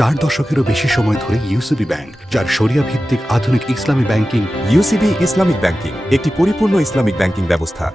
4 দশকেরও বেশি সময় ধরে ইউসিবি ব্যাংক, যার শরিয়া ভিত্তিক আধুনিক ইসলামী ব্যাংকিং। ইউসিবি ইসলামিক ব্যাংকিং একটি পরিপূর্ণ ইসলামিক ব্যাংকিং ব্যবস্থা।